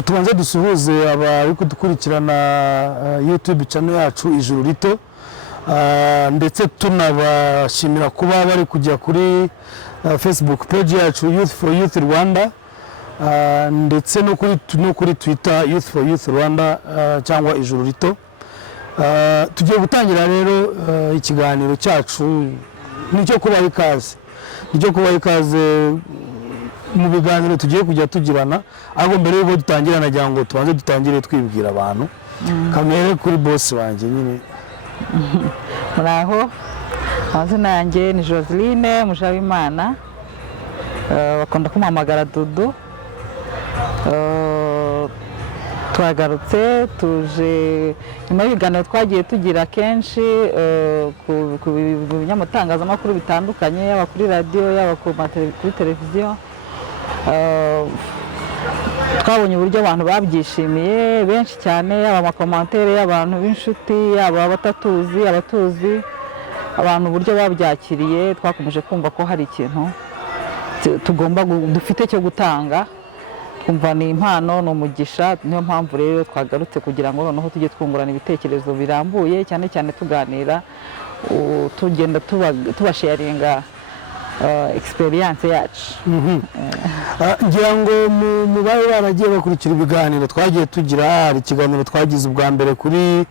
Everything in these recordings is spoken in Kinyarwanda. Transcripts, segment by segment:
reka tubanze dusuhuze abari kudukurikirana YouTube channel yacu Ijuru Rito, ndetse tunabashimira kuba bari kujya kuri Facebook page yacu Youth for Youth Rwanda, ndetse no kuri Twitter Youth for Youth Rwanda cyangwa Ijuru Rito. Tugiye gutangira rero ikiganiro cyacu nicyo kubaha ikaze mu biganiro tugiye kujya tugirana. Ahubwo mbere yuko dutangira nagira ngo tubanze dutangire twibwira abantu. Kamere kuri boss wanjye nyine. Muraho, amazina yanjye ni Joseline Mujabimana, bakunda kumuhamagara Dudu. Twagarutse tuje nyuma y'ibiganiro twagiye tugira kenshi ku binyamutangazamakuru bitandukanye, yaba kuri radio, yaba kuri televiziyo. Twabonye uburyo abantu babyishimiye benshi cyane, yaba amakomantere y'abantu b'inshuti, yaba abatatuzi, abatuzi, abantu uburyo babyakiriye. Twakomeje kumva ko hari ikintu dufite cyo gutanga, twumva ni impano, ni umugisha. Niyo mpamvu rero twagarutse kugira ngo noneho tujye twungurana ibitekerezo birambuye, cyane cyane tuganira, tugenda tubasharinga experience yacu. Ngira ngo mu bari baragiye bakurikira ibiganiro twagiye tugira, hari ikiganiro twagize ubwa mbere kuri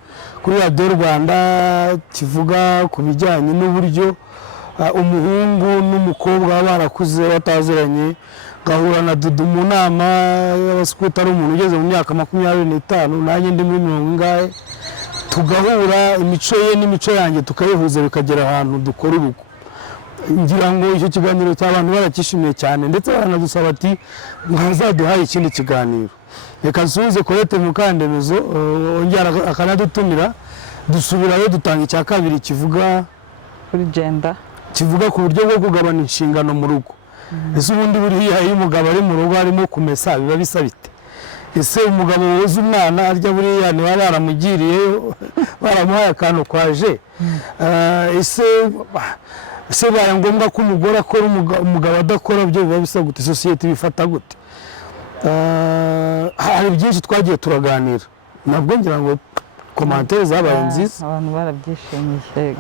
Radio Rwanda kivuga ku bijyanye n'uburyo umuhungu n'umukobwa barakuze bataziranye, gahura na Dudu mu nama y'abaskuta, ari umuntu ugeze mu myaka 25, nanjye ndi muri 40, tugahura imico ye n'imico yanjye tukayihuza bikagera ahantu dukora urugo. Ngira ngo icyo kiganiro cy'abantu barakishimiye cyane, ndetse baranadusaba ati mwazaduhaye ikindi kiganiro. Reka nsubize Colette Mukandemezo, ongera akanadutumira dusubirayo dutanga icya kabiri kivuga kuri gender, kivuga ku buryo bwo kugabana inshingano mu rugo. Ese ubundi buriya iyo umugabo ari mu rugo arimo kumesa biba bisa bite? Ese umugabo woza umwana arya buriya ni baramugiriye baramuhaye akantu kwaje? Ese baya ngombwa ko umugore akora umugabo adakora, byo biba bisa gute? Society bifata gute? Hari byinshi twagiye turaganira, nabwo ngira ngo commentaire zabaye nziza, abantu barabyishimiye.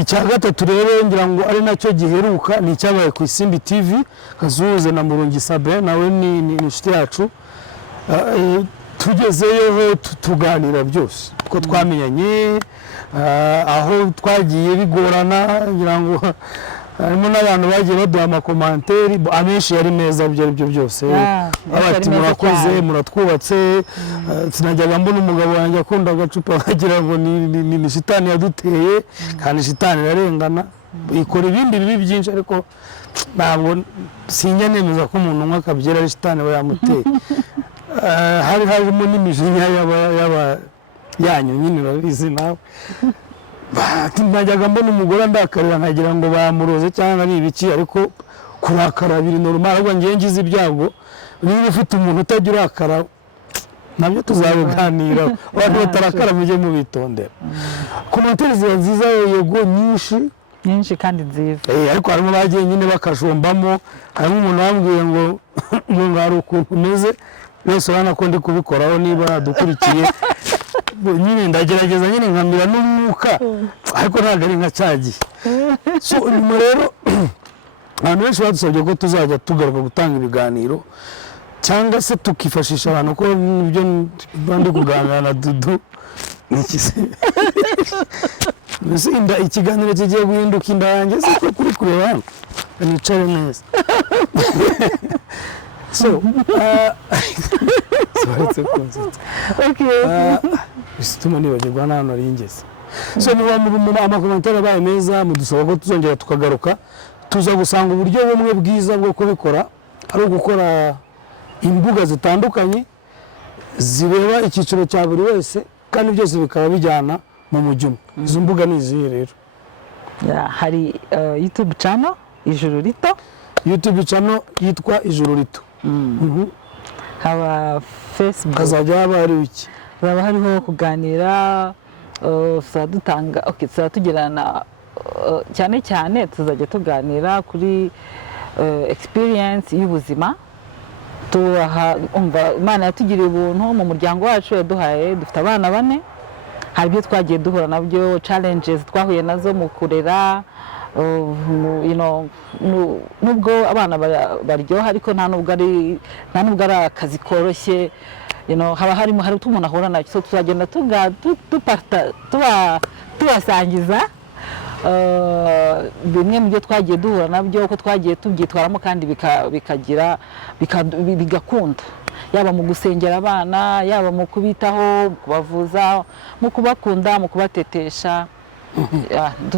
Icya gatatu rero ngira ngo ari nacyo giheruka ni cyabaye ku Isimbi TV, Kazuze na Murungi Sabin, nawe ni inshuti yacu. Tugezeyo tuganira byose ko twamenyanye, aho twagiye bigorana, ngira ngo harimo n'abantu bagiye baduha amakomantere, amenshi yari meza, byo byose abati murakoze, muratwubatse. Sinajyaga mbona umugabo wanjye akunda agacupa bagira ngo ni shitani yaduteye, kandi shitani irarengana ikora ibindi bibi byinshi, ariko ntabwo sinjya nemeza ko umuntu umwe akabyera ari shitani we yamuteye. Hari harimo n'imijinya yanyu nyine urabizi nawe. Najyaga mbona umugore ndakarira nkagira ngo bamuroze cyangwa ari ibiki, ariko kurakara biri normal. Ahubwo ngiye ngize ibyago, niba ufite umuntu utagira urakara nabyo tuzabuganira, abantu batarakara mujye mubitondera. Commentaire ziba nziza, yego nyinshi kandi nziza, ariko harimo bagiye nyine bakajombamo. Harimo umuntu wambwiye ngo hari ukuntu umeze, wese urana ko ndi kubikoraho, niba dukurikiye nyine ndagerageza nyine nkamira n'umwuka, ariko ntabwo ari nka cyagiye. So nyuma rero abantu benshi badusabye ko tuzajya tugaruka gutanga ibiganiro, cyangwa se tukifashisha abantu ko nibyo bandi kuganira na Dudu nikise. Mbese ikiganiro kigiye guhinduka inda yanjye se ko kuri kureba hano nicare neza. So soretse kunzitsa. Bisituma nibagirwa n'ahantu ari ingeze. So niba mu amakomantere abaye meza, mudusaba ko tuzongera tukagaruka, tuza gusanga uburyo bumwe bwiza bwo kubikora ari ugukora imbuga zitandukanye zireba icyiciro cya buri wese, kandi byose bikaba bijyana mu mujyo. Izo mbuga ni izihe rero? Hari YouTube channel Ijuru Rito, YouTube channel yitwa Ijuru Rito. Haba Facebook, hazajya haba hari iki? Haba hariho kuganira, tugirana cyane cyane tuzajya tuganira kuri experience y'ubuzima Imana yatugiriye ubuntu mu muryango wacu, yaduhaye, dufite abana 4, hari ibyo twagiye duhura nabyo, challenges twahuye nazo mu kurera, nubwo abana baryoha ariko nta nubwo ari akazi koroshye, hari umuntu ahura nacyo, so tuzagenda tubasangiza bimwe mu byo twagiye duhura nabyo, uko twagiye tubyitwaramo kandi bigakunda, yaba mu gusengera abana, yaba mu kubitaho, kubavuza, mu kubakunda, mu kubatetesha.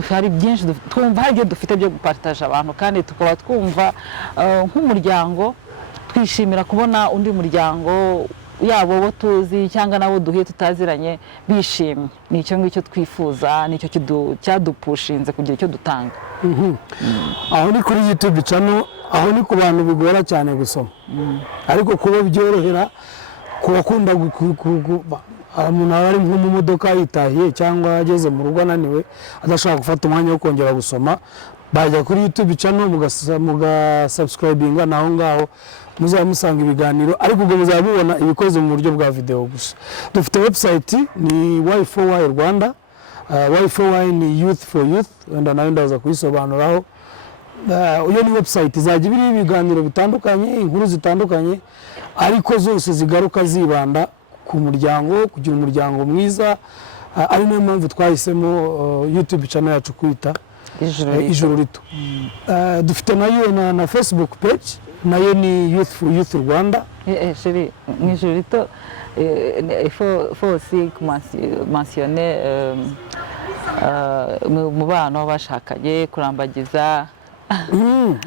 Hari byinshi twumva, hari ibyo dufite byo gupartaje abantu, kandi tukaba twumva nk'umuryango twishimira kubona undi muryango, yabo bo tuzi cyangwa nabo duhuye tutaziranye bishimye. Nicyo ngicyo twifuza, nicyo cyadupushinze kugira icyo dutanga. Aho ni kuri YouTube channel, aho ni ku bantu bigora cyane gusoma, ariko kuba byorohera kubakunda umuntu aba ari nko mu modoka yitahiye cyangwa ageze mu rugo ananiwe adashaka gufata umwanya wo kongera gusoma, bajya kuri YouTube channel mugasubscribinga, naho ngaho muzaba musanga ibiganiro, ariko ubwo muzaba mubona ibikoze mu buryo bwa video gusa. Dufite website ni Y4Y Rwanda. Y4Y ni Youth for Youth, wenda nawe ndaza kuyisobanuraho. Iyo ni website izajya ibiri ibiganiro bitandukanye, inkuru zitandukanye, ariko zose zigaruka zibanda ku muryango, kugira umuryango mwiza. Ari nayo mpamvu twahisemo YouTube channel yacu kwita Ijuru Rito. Dufite nayo na Facebook page, nayo ni Youth for Youth Rwanda. Chérie, Ijuru Rito, il faut aussi mentionner mu bana bashakanye, kurambagiza.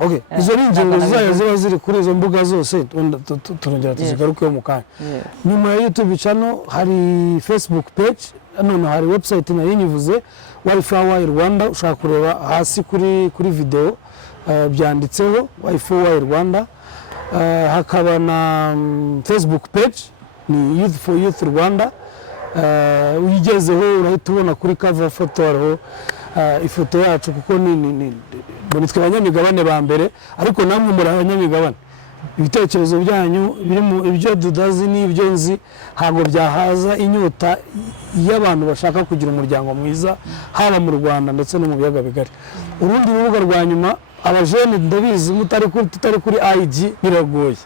Okay, izo ni ingingo ziba ziri kuri izo mbuga zose, turongera tuzigarukeho mu kanya. Nyuma ya YouTube channel hari Facebook page, none hari website nayo nyivuze Y4Y Rwanda. Ushaka kureba hasi kuri video byanditseho Y4Y Rwanda. Hakaba na Facebook page ni Youth for Youth Rwanda. Uyigezeho urahita ubona kuri cover photo hariho ifoto yacu, kuko nitwe abanyamigabane ba mbere, ariko namwe muri abanyamigabane. Ibitekerezo byanyu biri mu ibyo dudazi n'ibyo nzi, ntabwo byahaza inyota y'abantu bashaka kugira umuryango mwiza, haba mu Rwanda ndetse no mu biyaga bigari. Urundi rubuga rwa nyuma, abajene ndabizi tutari kuri IG biragoye,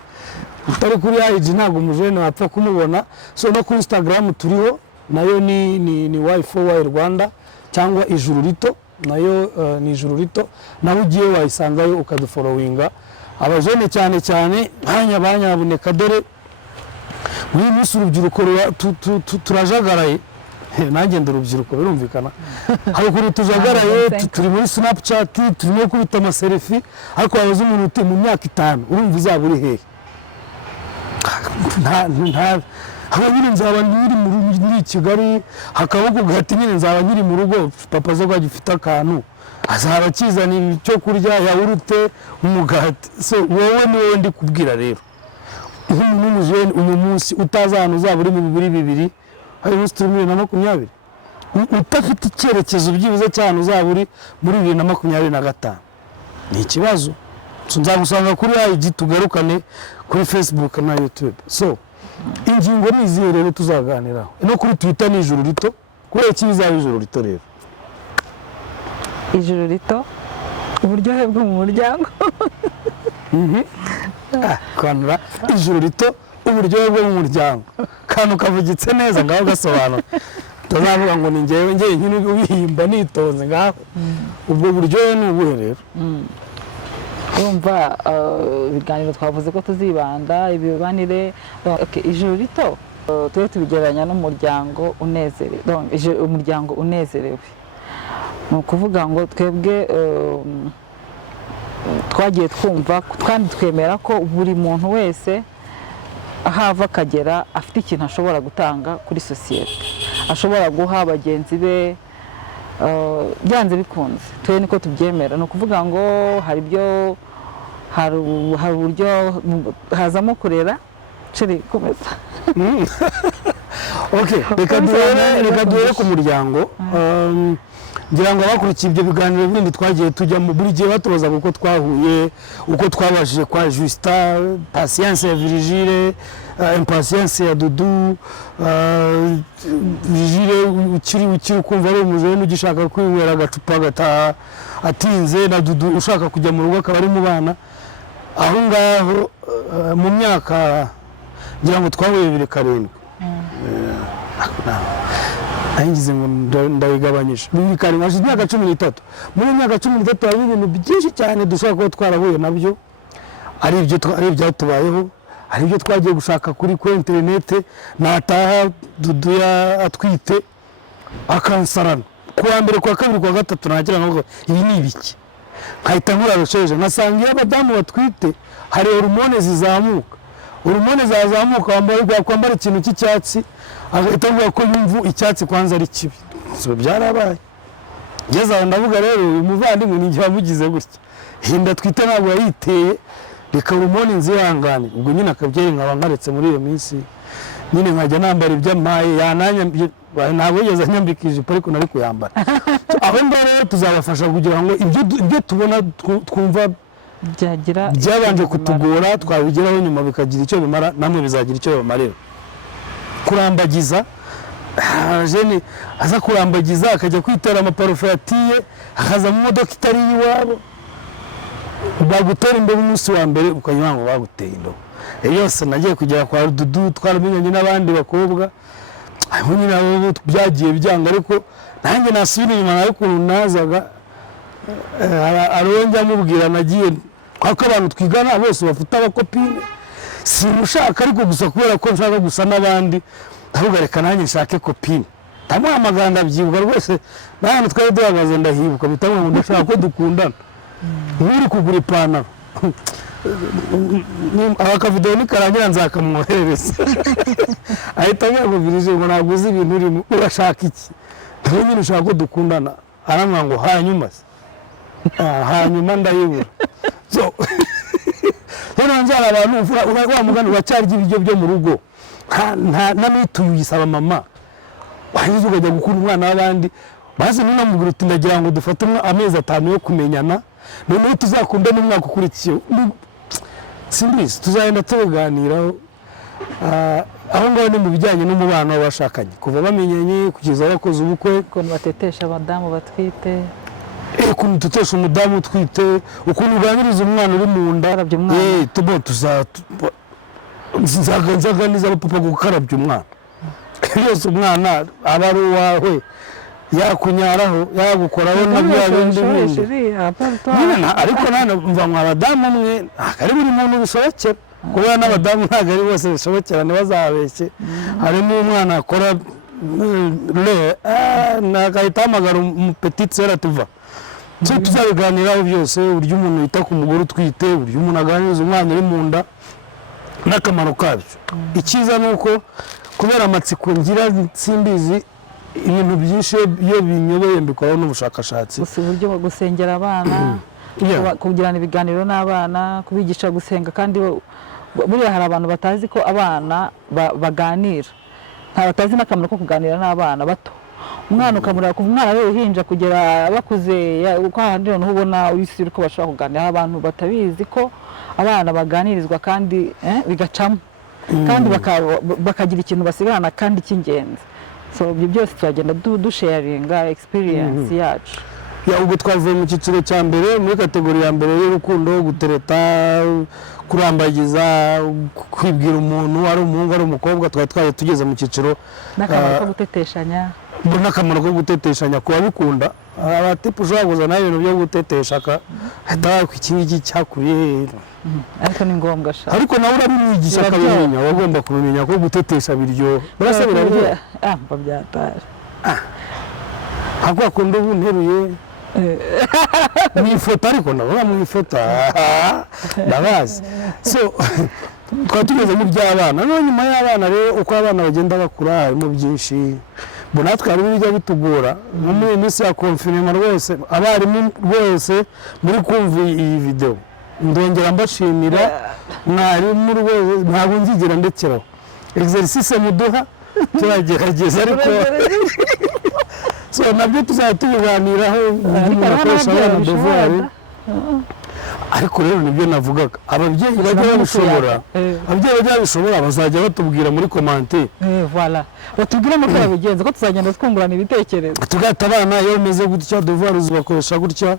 utari kuri IG ntabwo umujene wapfa kumubona, so no kuri Instagram turiho, nayo ni Y4Y Rwanda cyangwa Ijuru Rito, nayo ni Ijuru Rito, naho ugiye wayisangayo ukadufollowinga. Abajene cyane banyabuneka, dore muri munsi urubyiruko turajagaraye, nanjye ndurubyiruko birumvikana, hari kuri tujagaraye, turi muri Snapchat, turimo kubita amaselfie, ariko wabaza umuntu uti mu myaka 5 urumva uzaba uri hehe? Haba nyine nzaba nyiri muri Kigali, hakaba kugati nyine nzaba nyiri mu rugo, papa zo gifite akantu azaba akizanira icyo kurya, yawurute, umugati. So wowe ni wowe ndi kubwira rero, nk'umujene uyu munsi utazi ahantu uzaba uri mu 2020, hari munsi 2020, utafite icyerekezo byibuze cyane uzaba uri muri 2025, ni ikibazo. So nzagusanga kuri IG, tugarukane kuri Facebook na YouTube. So ingingo ni izihe rero tuzaganiraho? No kuri Twitter ni Ijuru Rito. Kubera iki bizaba Ijuru Rito rero? Ijuru Rito, uburyohe bwo mu muryango. Kanura Ijuru Rito, uburyohe bwo mu muryango. Kantu kavugitse neza ngaho gasobanura. Tuzavuga ngo ni ngewe nyine ubihimba nitonze ngaho. Ubwo buryohe ni ubuhe rero? Urumva ibiganiro twavuze ko tuzibanda ibibanire. Ijuru Rito tujye tubigereranya n'umuryango unezerewe. Umuryango unezerewe ni ukuvuga ngo twebwe twagiye twumva kandi twemera ko buri muntu wese ahava akagera afite ikintu ashobora gutanga kuri sosiyete, ashobora guha bagenzi be, byanze bikunze. Twe niko tubyemera. Ni ukuvuga ngo hari uburyo hazamo kurera. Chérie, komeza. Okay, reka duhere ku muryango. ngira ngo abakurikiye ibyo biganiro bindi twagiye tujyamo buri gihe batubaza uko twahuye uko twabashije kwa Justin, patience ya Virgile, impatience ya Dudu, Virgile ukiri kumva ari umujene ugishaka kwinywera agacupa agataha atinze, na Dudu ushaka kujya mu rugo akaba ari mu bana. Aho ngaho mu myaka ngira ngo twahuye 2007 ngize ngo ndabigabanyije 2007 hashize imyaka 13. Muri myaka 13 hari ibintu byinshi cyane dushaka kuba twarahuye nabyo, ari ibyo tubayeho, ari ibyo twagiye gushaka kuri interinete, nataha Dudu atwite akansarana kuwa mbere kuwa kabiri kuwa gatatu nagira ngo ibi ni ibiki, nkahita nkurarusheje nkasanga iyo abadamu batwite hari hormone zizamuka, hormone zazamuka kwambara ikintu cy'icyatsi agahita avuga ko yumva icyatsi kwanza ari kibi. So byarabaye ngeze aho ndavuga rero uyu muvandimwe ni wamugize gutya, hinda twite ntabwo yayiteye, reka hormone nzihangane. Ubwo nyine akabyeri nkaba nkaretse muri iyo minsi nyine nkajya nambara iby'amaye yananya ntabwo yigeze anyambika ijipo ariko nari kuyambara. Aho rero tuzabafasha kugira ngo ibyo tubona twumva byabanje kutugora twabigeraho nyuma bikagira icyo bimara, namwe bizagira icyo bibamarira. Kurambagiza jene aza kurambagiza akajya kwitera amaparufe yatiye, akaza mu modoka itari iwabo, bagutera indobo umunsi wa mbere ukanywa ngo baguteye indobo. Yose nagiye kugera kwa Dudu twaramenyanye n'abandi bakobwa, aho nyine abo byagiye byanga, ariko nanjye nasubira inyuma nayo ukuntu nazaga aronjya amubwira nagiye kwako abantu twigana bose bafite abakopine, simushaka ariko gusa kubera ko nshaka gusa n'abandi ndavuga reka nanjye nshake kopine. Ndamuhamagara ndabyibuka rwose, n'ahantu twari duhagaze ndahibuka bitamo ngo ndashaka ko dukundana, nturi kugura ipantaro akavidewo nikarangira nzakamwoherereza. Ahita amubwirije ngo ntabwo uzi ibintu urimo, urashaka iki? Ndavuga nyine ushaka ko dukundana. Arambwira ngo hanyuma se, hanyuma ndayibura. So rero njyana abantu wa mugani uracyarya ibiryo byo mu rugo, nta n'ituye uyisaba mama, wahize ukajya gukunda umwana w'abandi, maze nunamubwira uti ndagira ngo dufate amezi 5 yo kumenyana, noneho tuzakunde n'umwaka ukurikiye. Simbizi tuzagenda tubiganiraho. Aho ngaho ni mu bijyanye n'umubano w'abashakanye kuva bamenyanye kugeza bakoze ubukwe, ukuntu batetesha abadamu batwite, ukuntu tutesha umudamu utwite, ukuntu uganiriza umwana uri mu nda. Nzaganiza abapapa gukarabya umwana yose, umwana aba ari uwawe, yakunyaraho yagukoraho na bya bindi bindi. Ariko mva mwa abadamu mwe ari buri muntu bishobokera, kubera n'abadamu ntabwo ari bose bishobokera, ntibazabeshye. Harimo umwana akora nagahita hamagara umupetite sera tuva. Tuzabiganiraho byose, uburyo umuntu yita ku mugore utwite, uburyo umuntu aganiriza umwana uri mu nda n'akamaro kabyo. Icyiza ni uko kubera amatsiko ngira simbizi ibintu byinshi iyo binyobeye mbikoraho n'ubushakashatsi. Gusa uburyo gusengera abana, kugirana ibiganiro n'abana, kubigisha gusenga, kandi buriya hari abantu batazi ko abana baganira, nta batazi n'akamaro ko kuganira n'abana bato. Umwana ukamureba kuva umwana rero uhinja kugera bakuze, uko ahandi noneho ubona wisira uko bashobora kuganira. Abantu batabizi ko abana baganirizwa kandi bigacamo, kandi bakagira ikintu basigarana kandi cy'ingenzi. So ibyo byose twagenda dusharinga experience yacu. Ubwo twavuye mu cyiciro cya mbere, muri kategori ya mbere y'urukundo, gutereta, kurambagiza, kwibwira umuntu ari umuhungu ari umukobwa, twari tugeze mu cyiciro n'akamaro ko guteteshanya. N'akamaro ko guteteshanya ku babikunda, abatipu ushobora kuzana ibintu byo gutetesha ahita iki ngiki cyakuriye, ariko ni ngombwa sha, ariko nawe urabimwigisha akabimenya, wagomba kubimenya ko gutetesha biryo burasa biraryoha. Babyatara ntabwo akunda ubu nteruye mu ifoto, ariko navuga mu ifoto ndabazi. So twaba tugeze mu by'abana, no nyuma y'abana rero uko abana bagenda bakura harimo byinshi. Natwe hari ibijya bitugora nko muri iyi minsi ya konfinema rwose, abarimu rwose muri kumva iyi video ndongera mbashimira, mwarimu rwose ntabwo nzigera ndekeraho exercice muduha turagerageza, ariko so nabyo tuzajya tubiganiraho ariko umuntu akoresha n'ababyeyi abana devoir babishobora. ariko rero nibyo navugaga ababyeyi bajya babishobora ababyeyi bajya babishobora bazajya batubwira muri komante voilà batubwire nuko babigenza ko tuzagenda twungurana ibitekerezo tugahita abana iyo bimeze gutya devoir uzibakoresha gutya.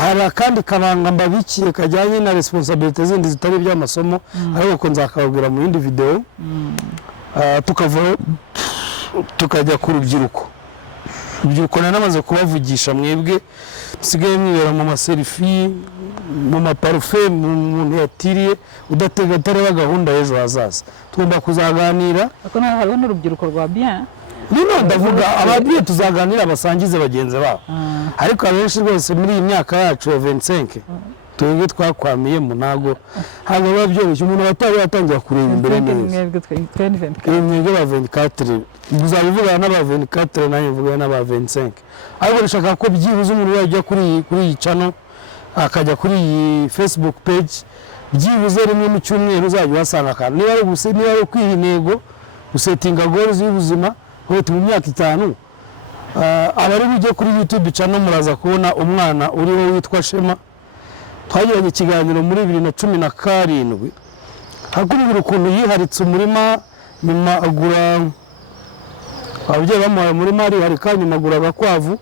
Hari akandi kabanga mbabikiye kajyanye na responsabilité zindi zitari iby'amasomo ariko ko nzakababwira mu yindi video. Tukava tukajya ku rubyiruko namaze kubavugisha mwebwe musigaye mwibera mu maselfie mu maparufe umuntu yatiriye udatega atareba gahunda y'ejo hazaza tugomba kuzaganira ariko hariho n'urubyiruko rwa bien nino ndavuga ababyeyi tuzaganira basangize bagenzi babo ariko abenshi rwose muri iyi myaka yacu ya 25 twebwe twakwamiyemo ntago biba byoroshye umuntu batari yatangira kureba imbere neza mwebwe ba 24 muzabivugana n'aba 24 nanjye mvugana n'aba 25 ariko nshaka ko byibuze umuntu yajya kuri iyi channel akajya kuri iyi Facebook page byibuze rimwe mu cyumweru uzajya uhasanga akantu niba ari kwiha intego gusetinga goals y'ubuzima hote mu myaka 5 abari bujye kuri YouTube channel muraza kubona umwana uriho witwa Shema twagiranye ikiganiro muri 2017 hakubwira ukuntu yiharitse umurima nyuma agura ababyeyi bamuhaye umurima ariharika nyuma agura agakwavu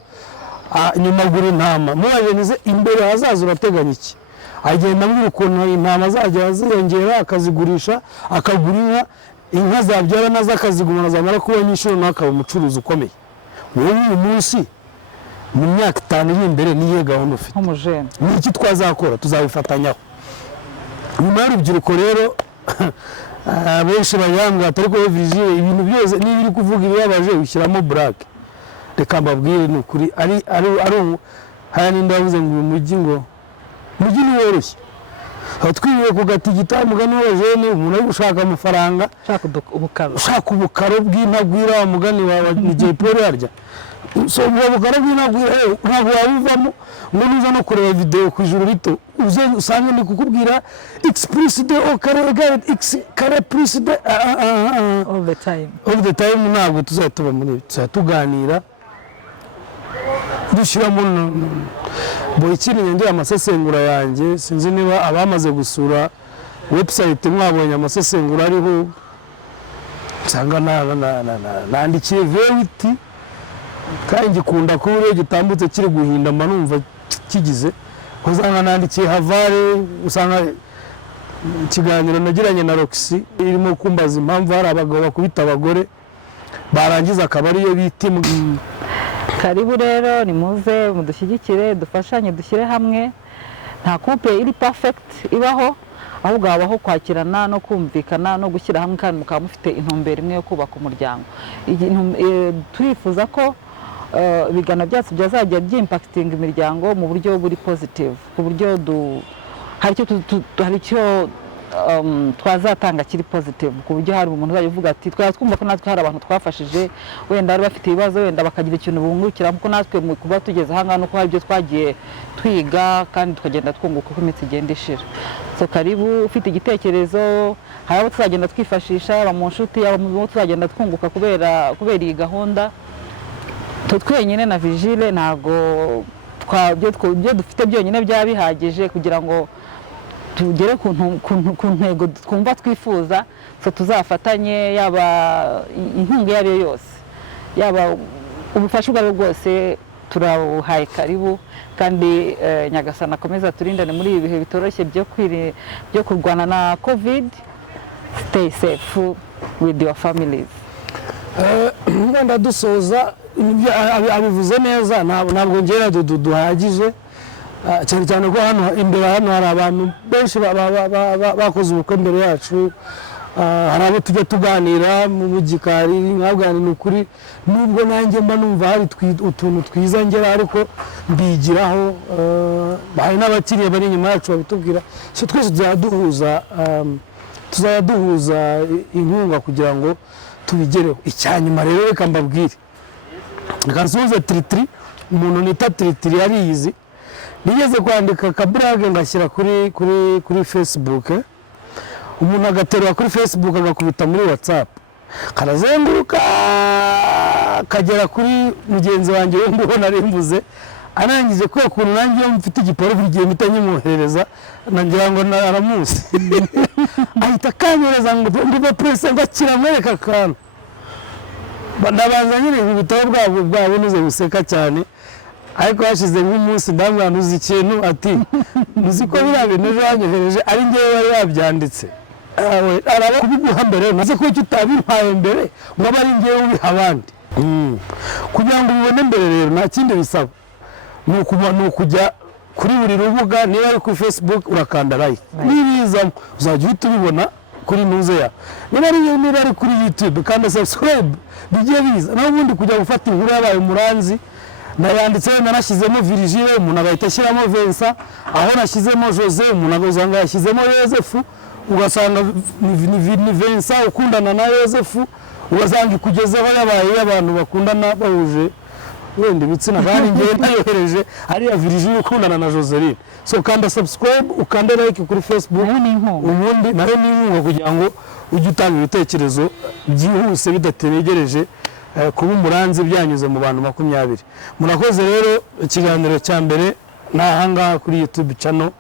nyuma agura intama mubajenize imbere hazaza urateganya iki agenda ambwira ukuntu intama azajya ziyongera akazigurisha akagura inka zabyara nazo akazigumana zamara kuba nyinshi noneho akaba umucuruzi ukomeye wowe uyu munsi mu myaka 5 iri imbere niye gahunda ufite ni iki twazakora tuzabifatanyaho nyuma y'urubyiruko rero benshi bayambwira atari ko Virgile ibintu byose niba iri kuvuga ibibabaje ushyiramo black reka mbabwire ni ukuri ari haya ninde yavuze ngo uyu mujyi ni woroshye twiriwe kugata igitamugani w'abajene umuntu ari gushaka amafaranga ushaka ubukaro bw'intagwira wa mugani wa Jay Polly yarya so ubukaro bw'intagwira ntabwo wabuvamo ngo nuza no kureba video ku ijuru rito usanga ndi kukubwira x plus de au carré égale x carré plus de all the time ntabwo tuzatuba muri tuganira dushyiramo bo ikindi ngiye amasesengura yanjye sinzi niba abamaze gusura website mwabonye amasesengura ariho nsanga nandikiye verity kandi ngikunda ko uriyo gitambutse kiri guhinda manumva kigize kozanga nandikiye Havare usanga ikiganiro nagiranye na Roxy irimo kumbaza impamvu hari abagabo bakubita abagore barangiza akaba ariyo bita karibu rero ni muze mudushyigikire dufashanye dushyire hamwe nta couple iri perfect ibaho ahubwo habaho kwakirana no kumvikana no gushyira hamwe kandi mukaba mufite intumbero imwe yo kubaka umuryango turifuza ko ibigano byacu byazajya byimpacting imiryango mu buryo buri positive ku buryo hari icyo twazatanga kiri positive ku buryo hari umuntu uzajya uvuga ati twumva ko natwe hari abantu twafashije wenda bari bafite ibibazo wenda bakagira ikintu bungukira kuko natwe mu kuba tugeze aha ngaha nuko hari ibyo twagiye twiga kandi tukagenda twunguka uko iminsi igenda ishira so karibu ufite igitekerezo hari abo tuzagenda twifashisha yaba mu nshuti yaba mu bo tuzagenda twunguka kubera iyi gahunda twenyine na Virgile ntago ibyo dufite byonyine byaba bihagije kugira ngo tugere ku ntego twumva twifuza so tuzafatanye yaba inkunga iyo ari yo yose yaba ubufasha ubwo ari bwo bwose turabuhaye karibu kandi Nyagasani akomeza turindane muri ibi bihe bitoroshye byo kurwana na COVID. Stay safe with your families. Ngenda dusoza abivuze neza ntabwo ngera duhagije cyane cyane ko hano imbere hano hari abantu benshi bakoze ubukwe imbere yacu hari abo tujya tuganira mu gikari nkaganira ukuri nubwo nanjye mba numva hari utuntu twiza ngera ariko mbigiraho hari n'abakiriya bari inyuma yacu babitubwira so twese tuzajya duhuza inkunga kugira ngo tubigereho icyanyuma rero reka mbabwire reka nsubize tiritiri umuntu nita tiritiri yariyizi nigeze kwandika akaburage ngashyira kuri Facebook umuntu agaterura kuri Facebook agakubita muri WhatsApp karazenguruka kagera kuri mugenzi wanjye we mbona ari mvuze arangije ko ukuntu nanjye iyo mfite igiporo buri gihe mpita nyimwohereza nagira ngo aramuzi ahita akanyohereza ngo presse ngo kiramwereka akantu ndabanza nyine ibitabo bwabo nuze guseka cyane ariko hashize nk'umunsi ndamwana uzi ikintu ati muzi ko biriya bintu ejo wanyohereje ari njyewe wari wabyanditse araba kubiguha mbere naze ko icyo utabimpaye mbere ngo abe ari njyewe ubiha abandi kugira ngo ubibone mbere rero nta kindi bisaba ni ukujya kuri buri rubuga niba ari kuri Facebook urakanda like nibizamo uzajya uhita ubibona kuri nuze ya niba ari kuri YouTube kandi subscribe bigiye biza naho ubundi kujya gufata inkuru yabaye umuranzi nayanditse nanashyizemo Virgile umuntu agahita ashyiramo Vincent aho nashyizemo Jose umuntu agazanga yashyizemo Yosefu ugasanga ni Vincent ukundana na Yosefu ugasanga ikugezeho yabaye abantu bakundana bahuje wenda ibitsina kandi ngiye nayohereje hariya Virgile ukundana na Joseline so kanda subscribe ukanda like kuri Facebook ubundi nayo ni inkunga kugira ngo ujye utanga ibitekerezo byihuse bidategereje kuba umuranzi byanyuze mu bantu 20 murakoze rero ikiganiro cya mbere nahangaha kuri YouTube channel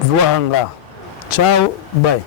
vuba hangaha ciao bye